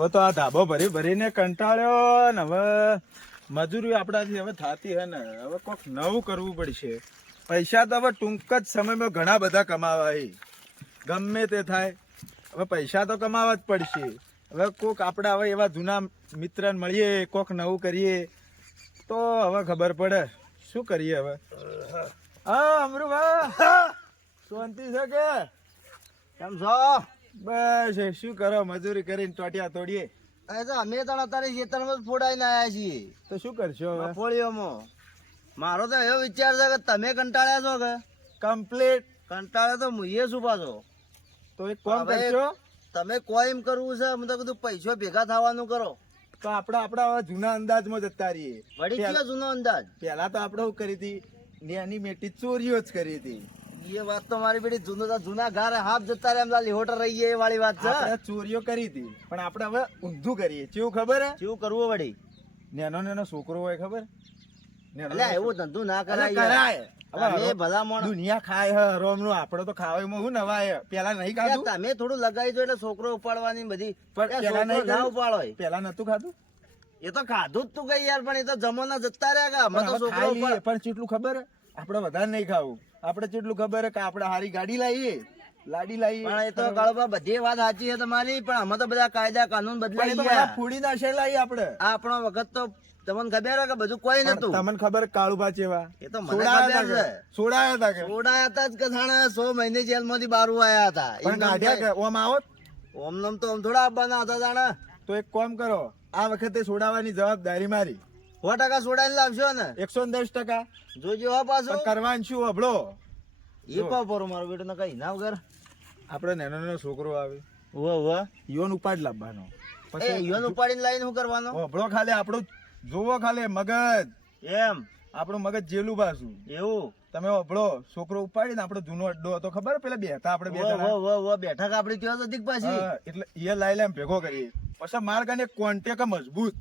હવે તો આ ધાબો ભરીને કંટાળ્યો ને હવે મજૂરી આપણાથી હવે થતી હે ને હવે કોક નવું કરવું પડશે. પૈસા તો હવે ટૂંક જ સમયમાં ઘણા બધા કમાવાય ગમે તે થાય. હવે પૈસા તો કમાવા જ પડશે. હવે કોક આપણે હવે એવા જૂના મિત્રને મળીએ કોક નવું કરીએ તો હવે ખબર પડે શું કરીએ હવે. હા અમરુભા શાંતિ છે કે કેમ છો? બસ શું કરો મજૂરી કરીને ટોટિયા તોડીએ. તો અમે તો અત્યારે ખેતરમાં ફોડાઈને આવ્યા છીએ. તો શું કરશો હવે? ફોડીઓમાં મારો તો એવો વિચાર છે કે તમે કંટાળ્યા છો કે કમ્પ્લીટ કંટાળે તો મુએ શું પાછો. તો એક કામ હવે કરશો તમે કોઈ એમ કરવું છે અમે તો કીધું પૈસો ભેગા થવાનું કરો. તો આપડા હવે જૂના અંદાજમાં જતા રહીએ. વળી કયો જૂનો અંદાજ? પેલા તો આપણે શું કરી હતી નેની મેટી ચોરીઓ જ કરી હતી. એ વાત તો મારી બેટી જૂના ઘર હાફ જતા રહે એમ લીહોટર રહીએ એ વાળી વાત છે. આપણે ચોરીઓ કરી હતી પણ આપણે હવે ઊંધું કરીએ. કેવું ખબર હે? કેવું કરવું વળી? નેનો છોકરો હોય ખબર એટલે એવું ધંધું ના કરાય. કરાય. હવે ભલા માણસ દુનિયા ખાય હે હરોમનું આપણે તો ખાવામાં શું નવાય. પેલા નહીં ખાધું. તમે થોડું લગાવી દો એટલે છોકરો ઉપાડવાની બધી પણ પેલા નહીં ના ઉપાડો. પેલા નતું ખાધું. એ તો ખાધું જ તું કઈ યાર પણ એ તો જમાના જતા રહ્યા કે અમે તો છોકરો ઉપાડ. પણ કેટલું ખબર હે આપણે વધારે નહીં ખાવું. આપણે કેટલું ખબર હે કે આપણે હારી ગાડી લાવીએ લાડી લાવીએ. પણ એ તો કાળુબા બધી વાત સાચી છે તમારી પણ અમે તો બધા કાયદા કાનૂન બદલાઈ ગયા. ફૂડી નાશે લાવી આપણે. આ આપણો વખત તો તમને ખબર હે કે બધું કોઈ નતું. તમને ખબર કાળુબા ચેવા એ તો મને ખબર છે. છોડાયા હતા કે છોડાયા હતા જ કે થાણે 100 મહિને જેલમાંથી બહાર આયા હતા. પણ કાઢ્યા કે ઓમ આવત ઓમ નામ તો આમ થોડા આવવાના હતા જાણે. તો એક કામ કરો આ વખતે છોડાવવાની જવાબદારી મારી. 100% છોડાઈને લાવશો ને? 110%. જોજો હા પાછો. કરવાનું શું અભળો એ પાપરો મારો બેટો ને કઈ ના વગર આપણે નાનો છોકરો આવે વો યોન ઉપાડ લાવવાનો. પછી યોન ઉપાડીને લાવીને શું કરવાનો? અભળો ખાલી આપણું જોવો ખાલી મગજ એમ આપણું મગજ જેલું પાછું એવું. તમે અભળો છોકરો ઉપાડીને આપણો જૂનો અડ્ડો હતો ખબર પેલા બેઠા આપણે બે બેઠક આપડી ત્યાં હતી પાછી એટલે એ લાઈ લાઈ ભેગો કરીએ. પછી માર કને કોન્ટેક મજબૂત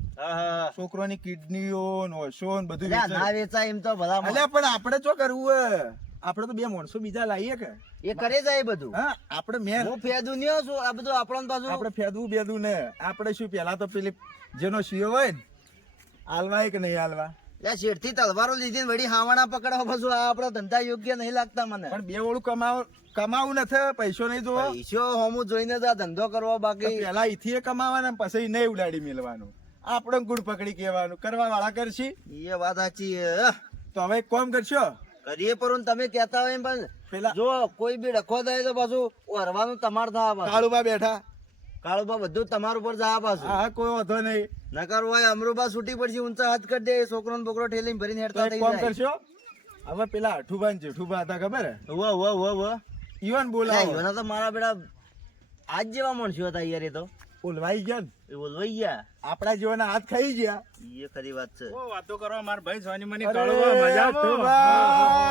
છોકરોની કિડનીઓ નોશો બધું ના વેચાય એમ તો ભલા. પણ આપણે શું કરવું હે આપણે તો બે માણસો બીજા લાવીએ કે એ કરે જાય બધું. હા આપણે મેં હું ફેદું નહીં છું આ બધું આપણને પાછું આપણે ફેદવું બેદવું ને આપણે શું પેલા તો પેલી જેનો સીઓ હોય ને હાલવા કે નહીં હાલવા. શેઠ થી તલવારો લીધી વળી હાવાના પકડવા પાછું આ આપડા ધંધા યોગ્ય નહીં લાગતા મને. પણ બે વળું કમાવું નથી પૈસો નહીં જોવો. પૈસો હોમું જોઈને તો આ ધંધો કરવો બાકી પેલા ઈથી કમાવાના પછી નહીં ઉડાડી મેળવાનું. આપણે ગુડ પકડી કેવાનું કરવા વાળા કરશી. એ વાત સાચી. તો હવે એક કામ કરશો કરીએ પણ તમે કેતા હોય પણ પેલા જો કોઈ બી ડખો થાય તો પાછું વરવાનું તમારે થવા. કાળુબા બેઠા કાળુબા બધું તમારા ઉપર જવા પાછું. હા કોઈ વાંધો નહીં. નકર હોય અમરુબા છૂટી પડશે ઊંચા હાથ કરી દે છોકરો ને બોકરો ઠેલીને ભરીને હેડતા થઈ કામ જાય. કરશો હવે પેલા અઠુબા ને જેઠુબા હતા ખબર હે? ઈવન વો બોલાવો. તો મારા બેટા આજ જેવા માણસો હતા યાર. એ તો ઓલવાઈ ગયા ને એ બોલવાઈ ગયા. આપડા જીવાના હાથ ખાઈ ગયા. એ ખરી વાત છે. વાતો કરવા માર ભાઈ સોની મની અરે, કાળુબા મજામાં? અઠુબા.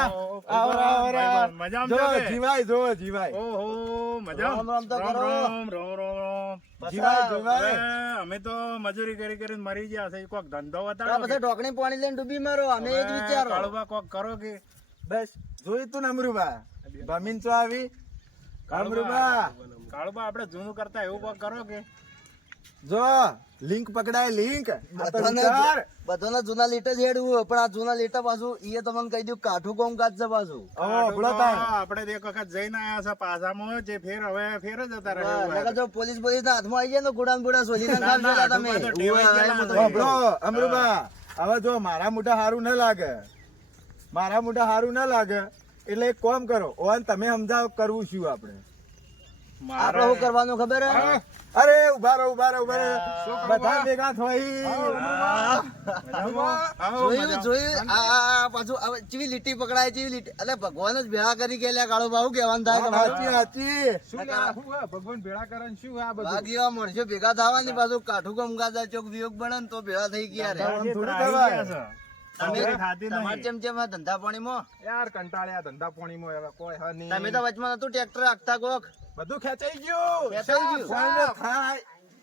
આવો, આવો, આવો. મજામાં જો, છો કે? જીવાય. ઓહો મજામાં? રામ રામ તો કરો. રામ. જીવાય. અમે તો મજૂરી કરીને મરી ગયા છે કોક ધંધો આ બતાવો બધા ઢોકણી પાણી લઈને ડૂબી મારો અમે એ જ વિચારો. કાળુબા કોક કરો કે બસ જોયું તું ને અમરુબા ભમીન ચો આવી અમરુબા. કાળુબા આપણે જૂનું કરતા એવું કોક કરો કે જો લિંક પકડાય લિંક. બધાના જૂના લીટર જ હેડવું પણ આ જૂના લીટર પાછું એ તમને કહી દઉં કાઠું કોમ કાજ છે પાછું. આપણે એક વખત જઈને આયા છે પાછામાં જે ફેર હવે ફેર જ હતા નકર જો પોલીસ ના હાથમાં આવી જાય ને ગુડાન બુડા શોધીને ખાશો તમે. અમરુબા હવે જો મારા મોઢા હારું ના લાગે એટલે એક કામ કરો ઓન તમે સમજાવો કરવું શું આપણે આપડે શું કરવાનું ખબર હે? અરે ઉભા રહો બધા ભેગા થઈ. જોયું આ પાછું હવે ચીવી લીટી પકડાય ચીવી લીટી એટલે ભગવાન જ ભેળા કરી ગયેલા કાળો બાહુ કેવાનું થાય કે ભગવાન ભેળા કરે શું આ બાકી એવા માણસો ભેગા થવાની પાછું કાઠું કામ ગાતા ચોક વિયોગ બને ને તો ભેળા થઈ ગયા રે. તમારે જેમ આ ધંધા પાણીમાં યાર કંટાળ્યા ધંધા પાણીમાં હવે કોઈ હ નહીં. તમે તો વચમાં નતું ટ્રેક્ટર રાખતા કોક બધું ખેંચાઈ ગયું.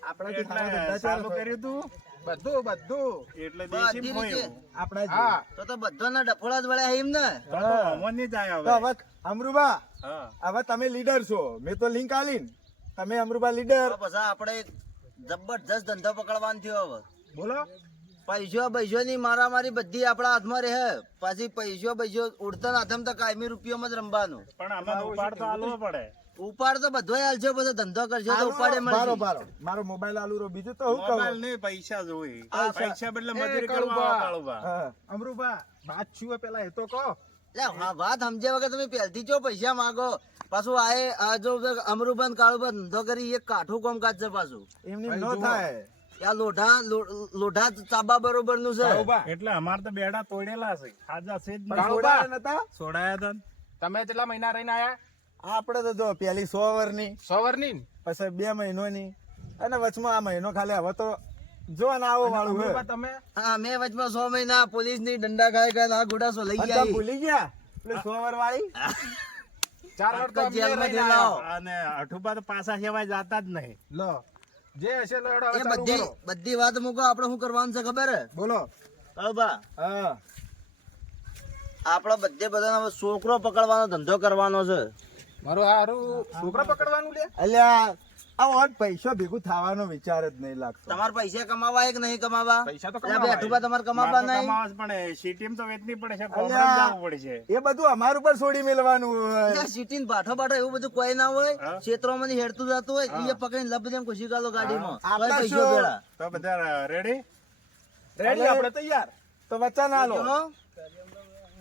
આપણાથી સારા ધંધા ચાલુ કર્યું તું બધું એટલે બધી દેશી રીતે. આપણા હા તો બધાના ડફોળા જ વળ્યા એમ ને. અમન જાય તો હવે હવે અમરુબા હા હવે તમે લીડર છો મેં તો લિંક આલીન તમે અમરુબા લીડર પછી આપણે જબરજસ્ત ધંધો પકડવાનો થયો હવે. બોલો પૈસો ની મારામારી બધી આપણા હાથમાં રહે. પાછી પૈસો ઉડતા હાથમાં તો કાયમી રૂપિયોમાં જ રમવાનું. પણ આમાં ઉપાડ તો આલવો પડે. ઉપાડ તો બધો હાલશે, બધો ધંધો કરશે તો ઉપાડે મળશે. મારો મોબાઈલ આલુ રો, બીજું તો હું કહું. મોબાઈલ નહીં, પૈસા જોઈએ. પૈસા બદલે મજૂરી કરવા આવો કાળુબા. હા, અમરુભા વાત શું હે પેલા એ તો કહો. એટલે હા, વાત સમજ્યા વગર તમે પહેલથી જો પૈસા માંગો. પાછું આ જો અમરુબંધ કાળુબંધ ધંધો કરી એક કાઠું કામકાજ છે પાછું. એમની નો થાય. આ લોઢા ચાબા બરોબર નું છે. એટલે અમાર તો બેડા તોડેલા છે. ખાધા છે જ નહીં. છોડાયા નતા? છોડાયા તા ને. તમે કેટલા મહિના રહીને આયા? આપણે તો જો પેલી 100 વર્ષની, 100 વર્ષની ને? પછી 2 મહિનોની, અને વચમાં આ મહિનો ખાલી. હવે તો જો ને આવો વાળું હે. તમે હા, મેં વચમાં 100 મહિના પોલીસ ની દંડા ખાય આ ગોડાસો લઈ અને તમે ગયા. ભૂલી ગયા પેલી 100 વર્ષ વાળી? 4 વર્ષ તો અમે જેલમાં રહીને જેલાઓ. આયા. અને અઠુબા તો પાછા સેવાય જાતા જ નહીં. લો જે હશે લો હેડો, હવે એ ચાલુ કરો. બધી વાત મૂકો. આપણે શું કરવાનું છે ખબર હે? બોલો. કાળુબા, હા, આપણો બધાનો છોકરો પકડવાનો ધંધો કરવાનો છે. મારું હારું છોકરા પકડવાનું લે. અલ્યા આ ઓન પૈસો ભેગું થવાનો વિચાર જ નહીં લાગતો. તમારે પૈસા કમાવા કે નહીં કમાવા? પૈસા તો એટલે કમાવા બેઠુબા તમારે કમાવા મારે તો નહીં. કમાવા જ પડે. સિટીમાં તો વેચવી પડે છે. અલ્યા. ગામડામાં જવું પડે છે. એ બધું અમાર ઉપર છોડી મેલવાનું હોય. એટલે સિટી ને બાઠો એવું બધું કોઈ ના હોય. હા. ક્ષેત્રોમાં થી હેડતું જતું હોય એ પકડીને લપ જેમ ખુશી ગાલો ગાડીમાં. આપણા તોય પૈસો શું? ભેળા. તો બધા રેડી? રેડી, આપણે તૈયાર. તો વચન આલો. જો,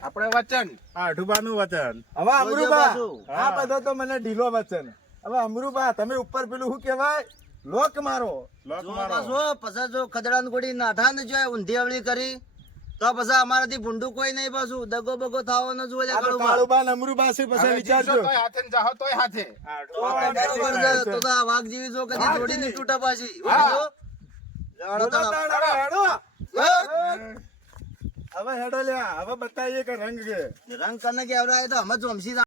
આપણે વચન આ અઠુબાનું વચન. હવે અમરુભા, પાછું. આ બધો તો મને ઢીલો વચન. હવે અમરુભા તમે ઉપર પેલું શું કહેવાય, લોક મારો. લોક જો મારો. પાછું પછી જો ખદડાન ગોળી નાઠા ને જો ઊંધી અવળી કરી તો પછી અમારાથી ભૂંડું કોઈ નહીં. પાછું દગો બગો થવાનો જોઈએ. આ તો કાળુબા ને અમરુભા છે, પછી હવે વિચારજો. જીવશો તોય હાથે ને જાહો તોય હાથે. આ તો અઠુબા બરોબર છે. તો આ વાઘ જેવી જો કદી જોડી નહીં તૂટે પાછી. હા. જો. બોલો તો તાણ, હવે હેડો. હે? હવે હેડો લ્યા. હવે બતાવીએ કે રંગ છે. રંગ કરને કે આવડા તો અમે જોમસી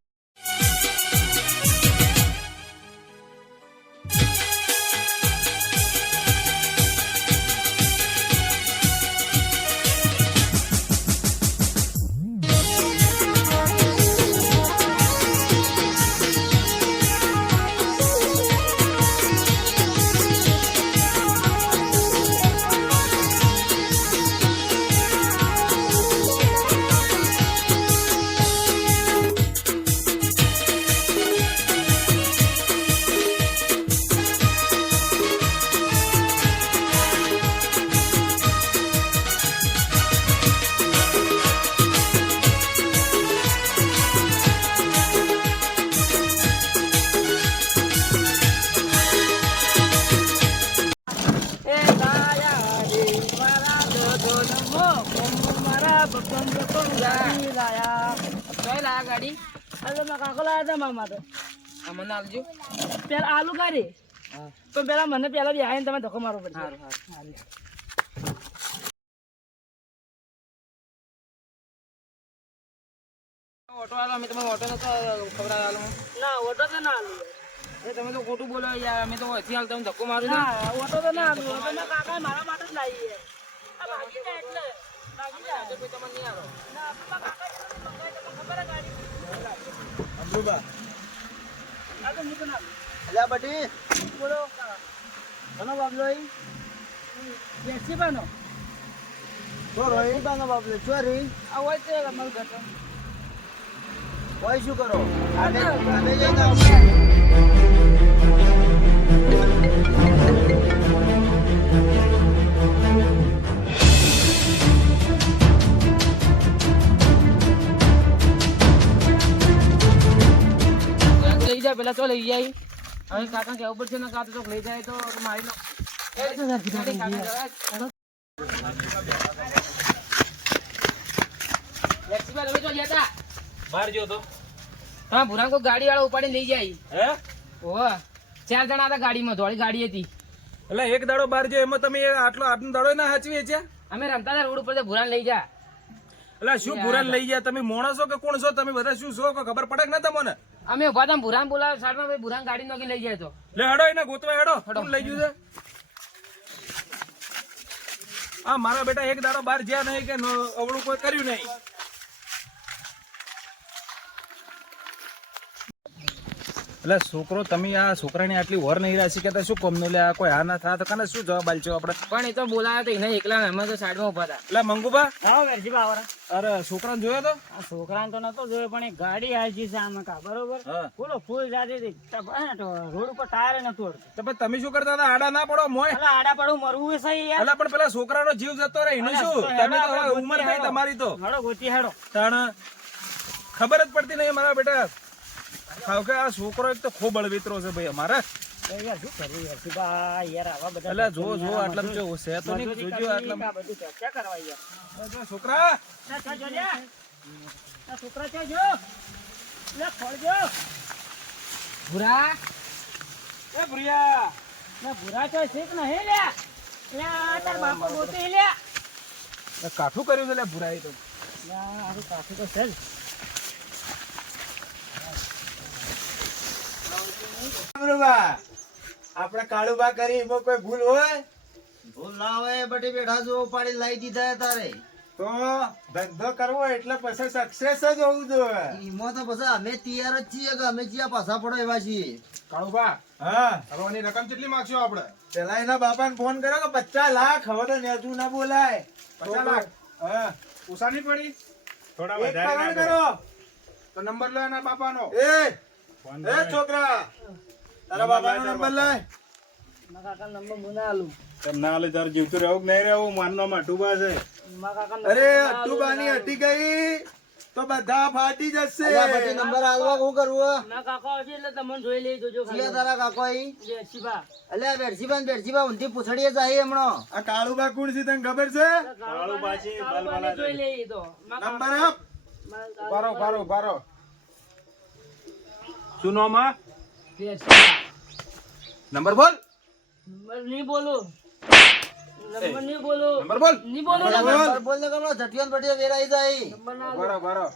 પેલા આલુ કરી પણ પેલા મને પેલા બી તમે ધક્કો મારવો પડશે. ઓટો આલો, અમે તમે ઓટો નતો ખવડાવવાનો. ના ઓટો તો ના આલુ એ તમે તો ખોટું બોલો યાર. અમે તો અહીંથી હાલ તમે ધક્કો મારો છો. ના ઓટો તો ના આલુ. તમે કાકા મારા માટે જ લાવી છે. આ ભાગી જાય એટલે ભાગી જાય. આજે કોઈ તમને નહીં આલો. ના આપણા કાકા જેવું પકડાય તમને ખબર હે ગાડી. અમરુભા, આ તો હું તો ના આલુ. અલ્યા બટી બોલો કોનો બાબલો ઈ? બેસી બનો તો રોહિત, બાનો બાબલો ચોરી. આ હોય છે અમારું ઘર તો. કોઈ શું કરો? આ તો અમે જઈને આવીએ. લઈ જાય પેલા તો લઈ જાય. હવે કાકા કેવું પડશે ને કાં તો લઈ જાય તો મારી લો. બહાર ગયો તો હા, ભુરાન કોઈ ગાડી વાળા ઉપાડીને લઈ જાય. હે? ઓહો, 4 જણા હતા ગાડીમાં. ધોળી ગાડી હતી. એટલે એક દાડો બાર જે એમાં તમે આટલો દાડો ના હાચવી છે. અમે રમતા હતા રોડ ઉપર તો ભુરાન લઈ જા. એટલે શું પુરાણ લઈ ગયા? તમે મોણસો કે કોણ છો? તમે બધા શું છો? કોઈ ખબર પડે કે ના તમને? અમે ઉભા હતા ભુરાન બોલાવ સાઈડમાં ભાઈ ભુરાન ગાડી નોકી લઈ જાય તો લે હેડો, એને ગોતવા હેડો. કોણ લઈ ગયું છે? હા, મારા બેટા એક દાડો બાર જ્યાં નહીં કે અવળું કોઈ કર્યું નહીં. એટલે છોકરો તમે આ છોકરાની આટલી વર નહીં રાશી કે શું કોમનો લે આ કોઈ હા ના થાય તો કાને શું જવાબ આલશો આપણે? પણ એ તો બોલાયા તો એને એકલા ને અમે તો સાઈડમાં ઉભા હતા. એટલે મંગુબા આવો વેરજીબા આવરા. અરે છોકરાને જોયો તો? આ છોકરાને તો નતો જોયો પણ એક ગાડી આવી છે આમાં કા બરોબર હા. બોલો ફૂલ જાતી હતી રોડ ઉપર ટાયર નતું અડતું. તો પછી તમે શું કરતા હતા? આડા ના પડો મોય. અલા આડા પડું મરવું એ સહી યાર. એટલે પણ પેલા છોકરાનો જીવ જતો રહે એનું શું? તમે તો હવે ઉંમર થઈ તમારી તો હેડો ગોતી હેડો. તાણ ખબર જ પડતી નહીં મારા બેટા. ખાવ કે આ છોકરો એક તો ખૂબ બળવિત્રો છે ભાઈ અમારે. યાર શું કરવું વેરજીબા યાર આવા બધા એટલે જો આટલા જો છે તો નહીં જોજો આટલા બધું ચર્ચા કરવા યાર. છોકરા ના ચા જો લ્યા. ના છોકરા ચા જો લે ખોળજો. ભૂરા એ ભુરિયા ના ભૂરા તો શીખ નહીં લ્યા. લ્યા તાર બાપો ગોતી લ્યા. કાઠું કર્યું છે લે ભુરાઈ તો. લ્યા આરું કાફી તો છે જ. અમરુબા, આપણે કાળુબા કરી એમાં કોઈ ભૂલ હોય ભૂલ ના હોય બટી બેઠા જો પાડી લાવી દીધા તારે. તો ધંધો કરવો એટલે પછી સક્સેસ જ હોવું જોઈએ. એમાં તો પછી અમે તૈયાર જ છીએ કે અમે જ્યાં પાછા પડો એવા છીએ. કાળુબા હા, હવે આની રકમ કેટલી માંગશો આપણે? પેલા એના બાપાને ફોન કર્યો કે 50 લાખ. હવે તો નેચું ના બોલાય. 50 લાખ? હા, ઉષા નહીં પડી? થોડા 1 વધારે કરોડ ના કરો. તો નંબર લો એના બાપાનો. એ છોકરા, તારા બાપાનો નંબર લાય. મારા કાકા નંબર મુના આલું. તેમ ના લે તારે જીવતું રહેવું કે નહીં રહેવું? માનનો માટુબા છે. મારા કાકા અરે અટ્ટુબાની હટી ગઈ તો બધા ફાટી જશે. અલ્યા બટી નંબર આલવા શું કરવું? ના કાકા હશે એટલે તમને જોઈ લઈ જોજો છીએ તારા કાકો ઈ? વેરજીબા. અલ્યા બેરજીબા ઊંધી પૂછડીએ જાય હમણાં. આ કાળુબા કોણ છે તને ખબર છે? કાળુબાને જોઈ લઈ તો. મારા નંબર આપ. બારો શું નામ આ? વેરજીબા. નંબર બોલ. નંબર નહીં બોલો. નંબર નહીં બોલો. નંબર બોલ. નહીં બોલો નંબર બોલ ને કમળો ઝટિયાન બટિયા વેરાઈ જાય. નંબર ના બારો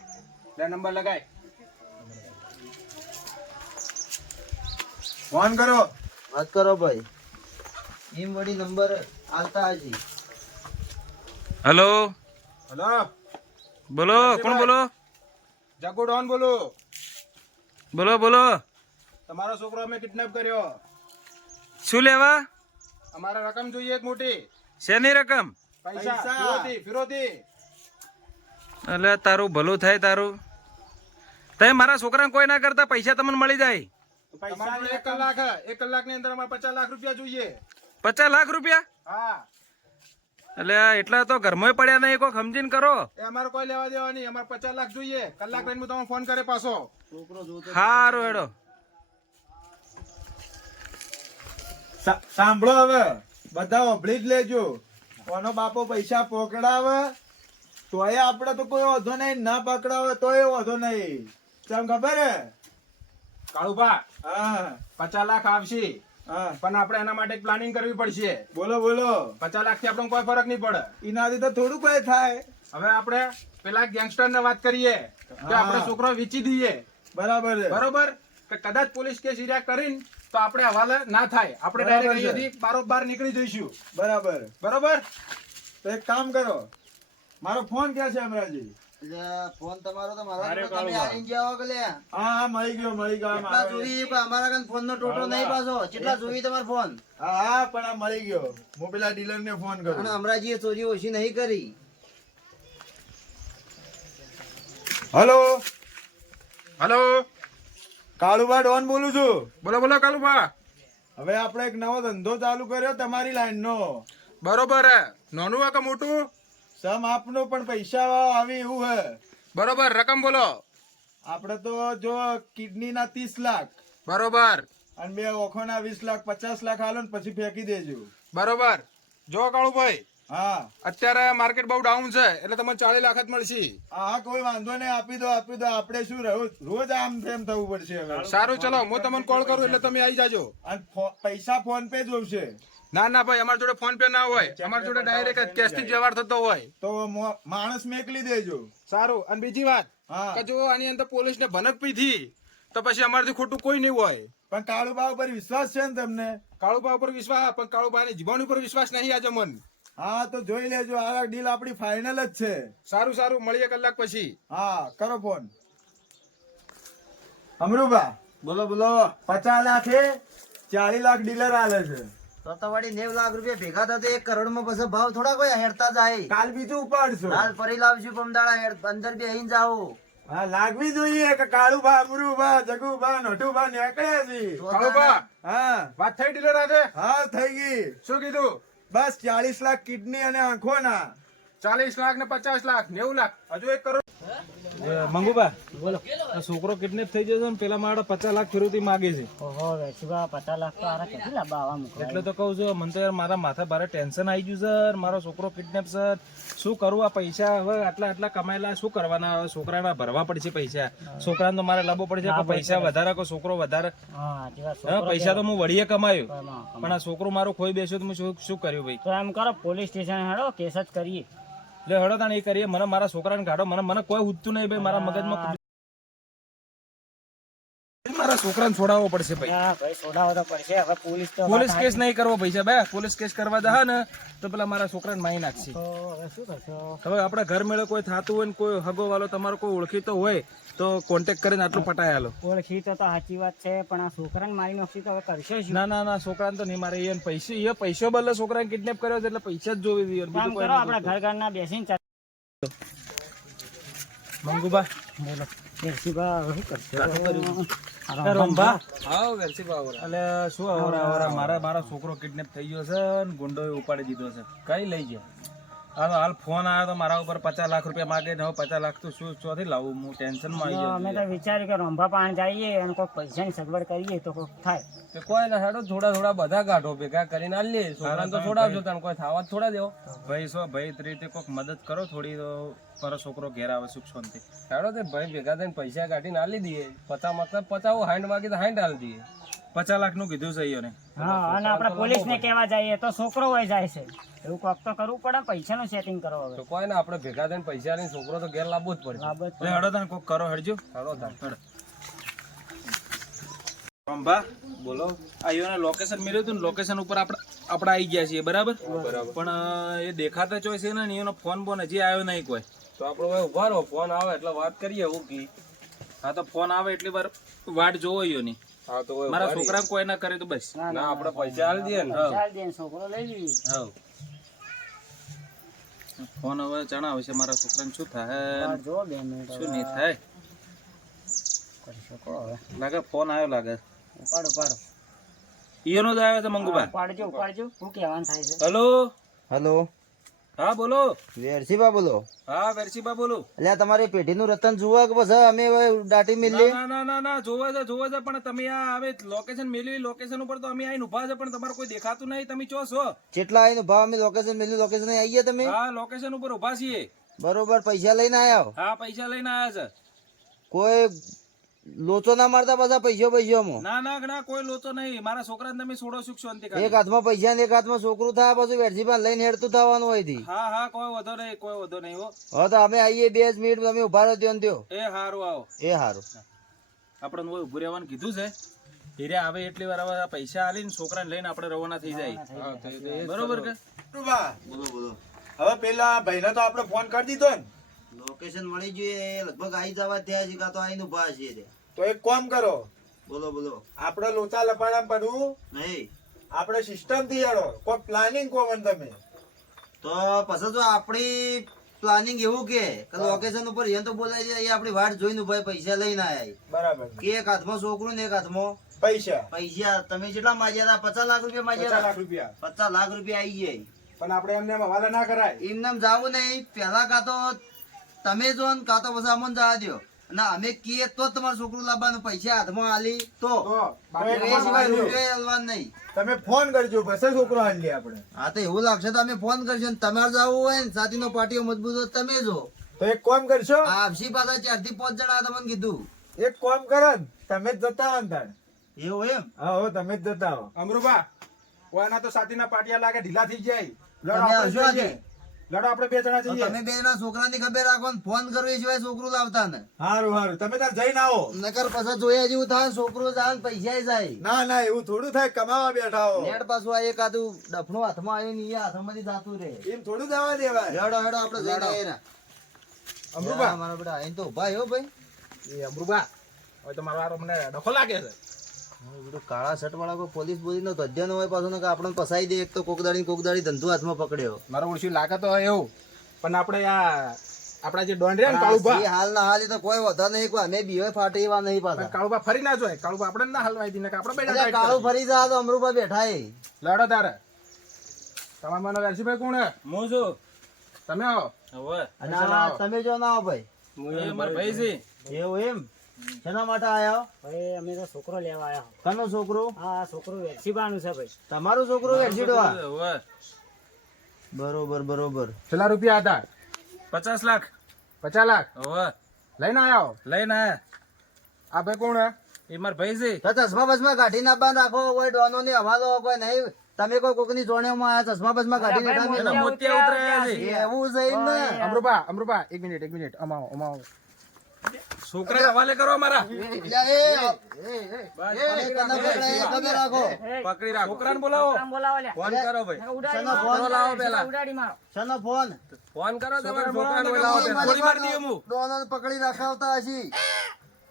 લે નંબર લગાય. ફોન કરો. વાત કરો ભાઈ. એમ વળી નંબર આલતા હજી. હેલો, હલો બોલો. કોણ બોલો? જગુ ડોન બોલો. બોલો. તમારો છોકરો અમે કિડનેપ કર્યો. શું લેવા? અમારે રકમ જોઈએ એક મોટી. શેની રકમ? પૈસા ફિરોતી. એટલે તારું ભલું થાય તારું. તમે મારા છોકરાને કોઈ ના કરતા પૈસા તમને મળી જાય. પૈસા 1 કલાક 1 કલાકની અંદર અમારે 50 લાખ રૂપિયા જોઈએ. 50 લાખ રૂપિયા? હા, એટલે એટલા તો ઘરમાં પડ્યા નહીં, કોઈ સમજીને કરો. એ અમારે કોઈ લેવા દેવા નહીં. અમારે 50 લાખ જોઈએ. કલાક રહીને હું તમને ફોન કરે પાછો. હારું હેડો. સાંભળો હવે બધા ઓભળી જ લેજો. કોનો બાપો પૈસા પકડાવે તોય આપણે તો કોઈ વાંધો નહીં, ના પકડાવે તોય વાંધો નહીં. ચમ ખબર હે? કાળુભા હા 50 લાખ આવશે, હા, પણ આપણે એના માટે પ્લાનિંગ કરવી પડશે. બોલો 50 લાખ થી આપણને કોઈ ફરક નહીં પડે. એનાથી તો થોડું કઈ થાય. હવે આપણે પેલા ગેંગસ્ટર ને વાત કરીએ કે આપણે છોકરો વેચી દઈએ. બરાબર છે. બરોબર કે કદાચ પોલીસ કેસ ઈર્યા કરીને તો આપણે હવાલે ના થાય. આપણે બરાબર ડાયરેક્ટ છે. અહીંયાથી બારોબાર નીકળી જઈશું. બરાબર. બરોબર. તો એક કામ કરો, મારો ફોન ક્યાં છે અમરાજી? અલ્યા ફોન તમારો તો મારા અરે જોડે તમે આવીને જાઓ કે લ્યા. હા મળી ગયો કેટલા મારો. જોવી પણ અમારા કાન ફોન નો ટોટો નહીં પાછો. કેટલા જોવી તમારો ફોન? હા પણ આ મળી ગયો. હું પેલા ડીલર ને ફોન અને કરું. અમરાજીએ ચોરી ઓછી નહીં કરી. હલો, કાળુબા ડોન બોલું છું. બોલો કાલુભા. હવે આપણે એક નવો ધંધો ચાલુ કર્યો તમારી લાઈન નો. બરોબર હે. નાનું હે કે મોટું? સમ આપનો પણ પૈસા આવી એવું હે. બરોબર. રકમ બોલો. આપણે તો જો કિડની ના 30 લાખ બરોબર. અને 2 ઓખો ના 20 લાખ 50 લાખ હાલો ને પછી ફેંકી દેજો. બરોબર. જો કાળુભાઈ, હા અત્યારે માર્કેટ બહુ ડાઉન છે એટલે તમને 40 લાખ જ મળશે. હા કોઈ વાંધો નહીં, આપી દો. આપણે શું રોજ આમ તેમ થવું પડશે હવે. સારું, ચલો હું તમને કોલ કરું એટલે તમે આવી જાજો. અને પૈસા ફોન પે જોશે. ના ભાઈ, અમારી જોડે ફોન પે ના હોય. અમારી જોડે ડાયરેક્ટ કેશ થી વ્યવહાર થતો હોય. તો માણસ મેકલી દેજો. સારું. અને બીજી વાત હા કે જો આની અંદર પોલીસ ને ભનક પીધી તો પછી અમારાથી ખોટું કોઈ નહીં હોય. પણ કાળુબા ઉપર વિશ્વાસ છે ને તમને? કાળુબા ઉપર વિશ્વાસ, પણ કાળુબા ની જીવન ઉપર વિશ્વાસ નહીં આજે મન. હા તો જોઈ લેજો. આ ડીલ આપણી ફાઇનલ જ છે. સારું મળીએ કલાક પછી. હા કરો ફોન. અમરુબા બોલો બોલો. 50 લાખે 40 લાખ ડીલર આલે છે. તો વળી 90 લાખ રૂપિયા ભેગા થતા 1 કરોડમાં પછી ભાવ થોડા કોઈ હેડતા જાય. કાલ બીજું ઉપાડશો. હાલ ફરી લાવશું પમદાડા અંદર બી અહીં જાઓ. હા લાગવી જોઈએ કે કાળુભા, અમરુભા, જગુભા, નઠુભા નીકળ્યા છે. કાળુભા, હા વાત થઈ ડીલર આજે? હા થઈ ગઈ. શું કીધું? બસ 40 લાખ કિડની અને આંખોના. 40 લાખ ને 50 લાખ 90 લાખ હજુ 1 કરોડ. મંગુબા બોલો, છોકરો કિડનેપ થઈ જશે ને પેલા મારા 50 લાખ ફેરવતી માગે છે. ઓહો વેચવા 50 લાખ તો આરા કેટલી લાંબા આવા મૂકવા. એટલે તો કહું છું, મને તો યાર મારા માથા ભારે ટેન્શન આવી ગયું સર. મારો છોકરો કિડનેપ સર. શું કરું? આ પૈસા હવે આટલા કમાયેલા શું કરવાના? હવે છોકરાના ભરવા પડશે પૈસા. છોકરાને તો મારે લાવવો પડશે કે પૈસા વધારે કે છોકરો વધારે. હા સાચી વાત. હા પૈસા તો હું વળીએ કમાયો, છોકરામાં. પણ આ છોકરો મારો ખોઈ બેસ્યો તો હું શું કર્યું ભાઈ? તો એમ કરો પોલીસ સ્ટેશન હેડો કેસ જ કરીએ. એટલે હળો તાણ એ કરીએ. મને મારા છોકરાને કાઢો. મને કોઈ ઉઠતું નહીં ભાઈ. મારા મગજમાં મારા છોકરાને છોડાવવો પડશે ભાઈ. હા ભાઈ છોડાવો તો પડશે. હવે પોલીસ તો પોલીસ કેસ નહીં કરવો પૈસા ભાઈ. પોલીસ કેસ કરવા દા ને તો પેલા મારા છોકરાને મારી નાખશે. તો હવે શું કરશો? હવે આપણે ઘર મેળે કોઈ થતું હોય ને કોઈ હગો વાલો તમારો કોઈ ઓળખીતો હોય તો કોન્ટેક્ટ કરીને આટલું પટાય આલો. ઓળખી તો સાચી વાત છે પણ આ છોકરાને મારી નાખશી તો હવે કરશો શું? ના છોકરાને તો નહીં મારે. એ પૈસો બદલે છોકરાને કિડનેપ કર્યો છે એટલે પૈસા જ જોવી જોઈએ. કામ કરો આપણા ઘર ઘરના બેસીને મંગુબા બોલો દેશીબા શું કરશો? રંભા એટલે શું મારા છોકરો કિડનેપ થઈ ગયો છે ને ગુંડોએ ઉપાડી દીધો છે. કઈ લઈ ગયો? હાલ ફોન આવ્યો તો મારા ઉપર 50 લાખ રૂપિયા માગે ને હવે 50 લાખ તો શું ચોથી લાવું? હું ટેન્શનમાં આવી અમે તો વિચાર્યું કે રંભા પાણી જઈએ અને કોઈ પૈસાની સગવડ કરીએ તો કોઈક થાય. ગયો. કોઈ ના હેડો થોડા બધા કાઢો ભેગા કરીને આલીએ. છોકરાને તો છોડાવજો તને કોઈ થાવા થોડા દેવો. ભાઈ રીતે કોઈક મદદ કરો થોડી તો મારો છોકરો ઘેર આવે સુખ શાંતિ. હેડો તે ભાઈ ભેગા થઈને પૈસા કાઢીને આલી દઈએ. 50 મતલબ 50 60 માગી તો 60 આલી દઈએ. 50 લાખ નું કીધું છે ને. હા અને આપણે પોલીસ ને કહેવા જઈએ તો છોકરો વહી જાય છે. એવું કોક તો કરવું પડે. પૈસાનું સેટિંગ કરો હવે. તો કોઈ ના આપણે ભેગા થઈને પૈસા લઈને છોકરો તો ઘેર લાવવો જ પડે. બાબત હેડો તને કોક કરો. હેડજો હેડો તને. રંભા બોલો. આયોને લોકેશન મળ્યું હતું ને લોકેશન ઉપર આપણે આવી ગયા છીએ બરાબર. પણ એ દેખાતા ચોઈસ છે ને એનો ફોન બોન હજી આવ્યો નહીં કોઈ. તો આપણે હવે ઉભા રહો. ફોન આવે એટલે વાત કરીએ. હું કી હા તો ફોન આવે એટલી વાર વાટ જોવો યો ની. મારા છોકરા કોઈ ના કરે તો બસ. ના આપણે પૈસા આલી દઈએ ને. ચાલ દે છોકરો લઈ લઈએ. હા ફોન હવે જણાવે છે મારા છોકરાને શું થાય જો 2 મિનિટ શું નહીં થાય. કરી શકો હવે. લાગે ફોન આવ્યો લાગે. ઉપાડો ઈયોનો જ આવ્યો છે મંગુબા. ઉપાડજો શું કહેવાનું થાય છે? હેલો હેલો હા બોલો. વેરસીબા બોલો. હા વેરસીબા બોલો. એટલે તમારી પેઢીનું રતન જુઓ કે પછી અમે હવે દાટી મિલી. ના જોવે છે પણ તમે આ હવે લોકેશન મેળવી. લોકેશન ઉપર તો અમે આઈને ઉભા છે પણ તમારે કોઈ દેખાતું નહીં. તમે ચો છો? કેટલા આવીને ભાવ અમે લોકેશન મિલ્યું લોકેશન આવીએ તમે? હા લોકેશન ઉપર ઉભા છીએ. બરોબર પૈસા લઈને આયા? હા પૈસા લઈને આયા છે. કોઈ લોચો ના મારતા પાછા પૈસામાં? ના કોઈ લોચો નહીં. મારા છોકરાને તમે છોડો સુખ શાંતિ. એક હાથમાં પૈસા ને એક હાથમાં છોકરું થાય પાછું વેરજીબા લઈને હેડતું થવાનું હોય થી. હા કોઈ વધો નહીં હો. હવે તો અમે આવીએ 2 મિનિટ તમે ઉભા રહો ત્યો ને ત્યો. એ હારું આવો. એ હારું. આપણે કોઈ ઉભું રહેવાનું કીધું છે. હીરે આવે એટલી વાર હવે પૈસા આલીને છોકરાને લઈને આપણે રવાના થઈ જાય. બરોબર કે બોલો બોલો. હવે પેલા ભાઈને તો આપણે ફોન કરી દીધો ને. લોકેશન મળી જોઈએ લગભગ આવી જવા ત્યાં છે કાં તો આવીને ઉભા છે. તો એક કામ કરો. બોલો બોલો. આપણે લોચા લપાડા પડવું નહીં આપણે સિસ્ટમ થી હેડો. કોઈ પ્લાનિંગ કોમન તમે તો પછી તો આપણી પ્લાનિંગ એવું કે લોકેશન ઉપર એ તો બોલાય છે આપણી વાટ જોઈને ભાઈ પૈસા લઈને આયા. બરાબર કે એક હાથમાં છોકરું ને એક હાથમાં પૈસા. તમે કેટલા માજ્યા હતા? 50 લાખ રૂપિયા માજ્યા 50 લાખ રૂપિયા. 50 લાખ રૂપિયા આવી જાય. પણ આપણે એમને હવાલે ના કરાય. એમને જાવું નહીં. પેલા કાં તો તમે જો ને કાં તો પછી અમને જવા દો. ના અમે કીએ તો જ તમારું છોકરું લાવવાનું. પૈસા હાથમાં આલી તો બાકી એ સિવાય રૂપિયા આલવાનું નહીં. તમે ફોન કરજો પછી છોકરો હાલી આપણે. હા તો એવું લાગશે તો અમે ફોન કરજો ને તમારે જવું હોય ને સાથીનો પાર્ટીઓ મજબૂત હોય તમે જો તો એક કામ કરશો. આપસી પાછા 4 થી 5 જણા તમને કીધું. એક કામ કરો ને તમે જ જતા આવો ને તાર. એવું એમ? હા તમે જ જતા આવો. અમરુબા ઓના તો સાતીના પાટિયા લાગે ઢીલા થઈ જાય. તમે આવશો આજે? લડો આપણે 2 જણા જઈએ. તમે 2 જણા છોકરાની ખબર રાખો ને ફોન કરવો એ સિવાય છોકરું લાવતા ને. હારું તમે તાર જઈને આવો. નકર પછી જોયા જેવું થાય છોકરું જાય પૈસા જાય. ના એવું થોડું થાય. કમાવા બેઠા હો. નેટ પાછું આ એકાદું ડફણું હાથમાં આવ્યું ને એ હાથમાંથી જાતું રહે. એમ થોડું જવા દેવાય. હેડો આપણે જઈને આવીએ. અમરુબા મારા બેટા અહીં તો ઉભા હો ભાઈ. એ અમરુબા હવે તો મારો મને ડખો લાગે છે. બધું કાળા શર્ટ વાળા કોઈ પોલીસ બોલીસ નો ધજ્જો ન હોય પાછો ને કે આપણને ફસાઈ દે. એક તો કોકદાડી ધંધો હાથમાં પકડ્યો. મારો ઓળશી લાગે તો હોય એવું, પણ આપણે આપણા જે ડોન રહ્યા ને કાળુભા, એ હાલ ના હાલ એ તો કોઈ વધા નહીં, કોઈ અમે બીવે ફાટે એવા નહીં પાછા. કાળુભા ફરી ના જોઈએ. કાળુભા આપણે ના હલવાઈ દીને કે આપણે બેડા અલ્યા કાળું ફરી જા તો અમરુભા બેઠા એ. લડો તારે. તમારા મને વેરસીભાઈ કોણ હે? હું છું. તમે આવો. અને આ તમે જો ના આવો ભાઈ. એ મારા ભાઈ છે. એવું એમ? શેના માટે આયા? ભાઈ અમે તો છોકરો લેવા આવ્યા. કનો છોકરો? હા છોકરો વેચીબાનું છે ભાઈ. તમારું છોકરો વેચીડવા? ઓવે. બરોબર બરોબર. કેટલા રૂપિયા હતા? 50 લાખ. 50 લાખ? ઓવે. લઈને આયો? લઈને આયા. આ ભાઈ કોણ હે? એ મારા ભાઈ છે. તો ચશ્મા બસમાં કાઢીને આપવાનું રાખો. કોઈ ડોનો ની હવાલો કોઈ નહીં. તમે કોઈ કોકની જોણેમાં આયા ચશ્મા બસમાં કાઢીને એટલે તમે મોતિયા ઉતરાયા છે. એવું છે એમ ને. અમરુભા એક મિનિટ અમાવો. છોકરા હવાલે કરો મારા. તમે રાખો. પકડી રાખો. છોકરાને બોલાવો. બોલાવો લ્યા. ફોન કરો ભાઈ. ઉડાડી શેનો મારો. ફોન લાવો પેલા. ઉડાડી મારો. શેનો ફોન? ફોન કરો તમારા છોકરાને બોલાવો પેલા. ગોળી મારી દઈએ હું. ડોનને પકડી રાખાવતા હશી.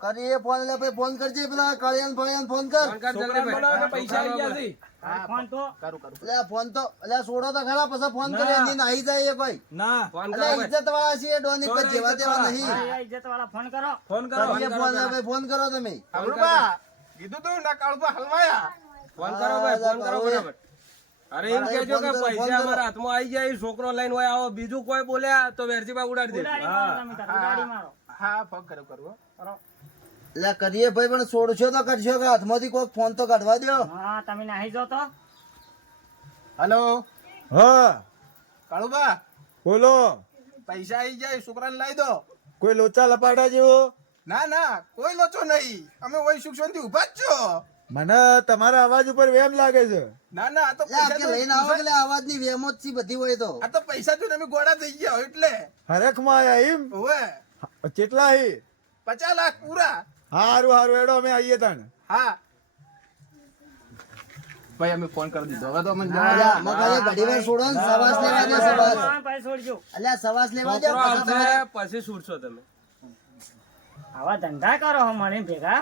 કરીએ ફોન એટલે ભાઈ ફોન કરજે પેલા કાળિયાન ફળિયાન ફોન કર. છોકરાને બોલાવો કે પૈસા આવી ગયા છે. હા, ફોન તો એટલે ફોન તો એટલે છોડો તો ખરા પછી ફોન કરે એની નાહી જાય એ કોઈ. ના ફોન એટલે કરો ભાઈ. ઇજ્જત વાળા છે ડોન એક જ જેવા તેવા નહીં. ઇજ્જત વાળા ફોન કરો. ફોન કરો. કરીએ ફોન એટલે ભાઈ ફોન કરો તમે. અમરુભા કીધું તું ના કાળુભા હલવાયા. ફોન કરો ભાઈ. ફોન કરો બરાબર. અરે એમ કહેજો કે પૈસા અમારા હાથમાં આવી જાય, છોકરો લઈને હોય આવો, બીજું કોઈ બોલ્યા તો વેરજીબા ઉડાડી દે. ઉડાડી મારો તમે તાર. ઉડાડી મારો. હા ફોન કરો કરો. એટલે કરીએ ભાઈ પણ છોડશો તો કરશો કે હાથમાંથી કોઈ ફોન તો કાઢવા દો. હા તમે નાહી જાઓ તો. હેલો હા કાળુભા, બોલો. પૈસા આવી જાય, છોકરાને લાવી દો. કોઈ લોચા લપાટા જેવો? ના કોઈ લોચો નહીં, અમે વહી સુખ શાંતિ ઉભા જ છો. મને તમારા અવાજ ઉપર વેમ લાગે છે. ના આ તો એટલે આ કે લઈને આવો એટલે અવાજ ની વેમો જ છે બધી હોય તો. આ તો પૈસા જોઈને અમે ગોળા થઈ ગયા હોય એટલે. હરેખમાં આયા એમ? ઓવે કેટલા હી? 50 લાખ પૂરા. હારું એડો અમે આવીએ તાણ. હા ભાઈ અમે ફોન કરી દીધો. હવે તો અમને અલ્યા, મગાજે ઘડી વાર છોડો ને સવાસ લેવા દે સવાસ. હા, ભાઈ છોડજો. અલ્યા સવાસ લેવા દે છોકરો પાછા તમે. આવશે પછી છૂટશો તમે. આવા ધંધા કરો હો મને ભેગા.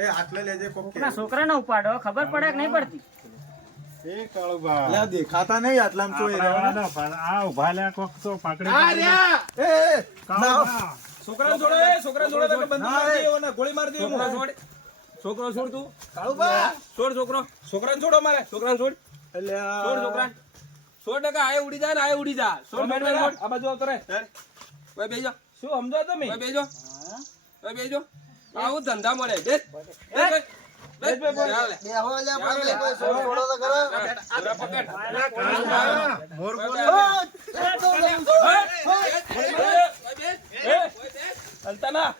એ આટલે લેજે કોક ના છોકરાને ઉપાડો, ખબર પડે કે નહીં પડતી. એ કાળુભા. અલ્યા દેખાતા નહીં આટલામાં ચોય આપણા રહ્યા. વાળા પણ આ ઉભા લ્યા કોક તો પકડી આ રહ્યા. એ કાળુભા. છોકરાને છોડો, છોકરાને છોડો તો બંધ મારી દેવો ને ગોળી મારી દેવો. છોકરો છોડ તું. કાળુભા છોડ છોકરાને છોડો મારે. છોકરાને છોડ. છોડ છોકરાને. 100% આયે ઉડી જાય ને આયે ઉડી જા. છોડ આ બાજુ આવતો રે. ઓય બેજો. શું સમજો તમે? ઓય બેજો. ઓય બેજો. આવું ધંધા મળે. બેસ. બેસ. બેહો અલ્યા પણ કોઈ છોડો તો ખરો. પૂરા પકડ. મોર અલ્તાના.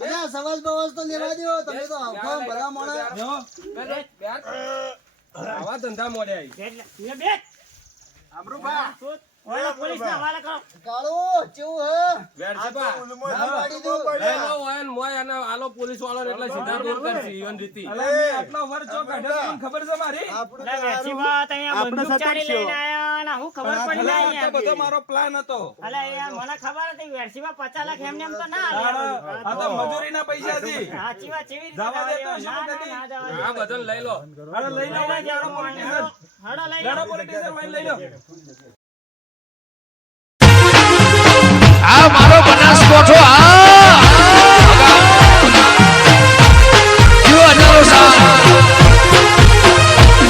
અલ્યા સવાસ બવાસ તો લેવા દો. તમે તો આવખો ભલા મોણા. આવા ધંધા મળ્યા. એટલે એ બેસ. અમરુભા. ઓલા પોલીસને હવાલે કરો. કાળો કેવું હે? વેરજીબા. ના પાડી દઉં. એનો હોય ને મોય અને આલો પોલીસ વાળો એટલે સીધા દૂર કરશે ઈવન રીતિ. આટલો વર્ષો કાઢ્યો તમને ખબર છે મારી? એટલે વેચીબા તો અહીંયા બંદૂક ચાલી લઈને આયા ને હું ખબર પડી ના આ અહીંયા. બધો મારો પ્લાન હતો. અલા યાર મને ખબર હતી વેચીબા 50 લાખ એમને એમ તો ના આલે. આ તો મજૂરીના પૈસાથી. સાચી વાત કેવી રીતે જવા દે તો ના, શું ના, કહેતી? ના જવા દે. આ બધાને લઈ લો. અરે લઈ લો. લઈ લો, જાણો પોલીસ સ્ટેશન. હડો લઈ લો. જાણો પોલીસ સ્ટેશન, લઈ લો.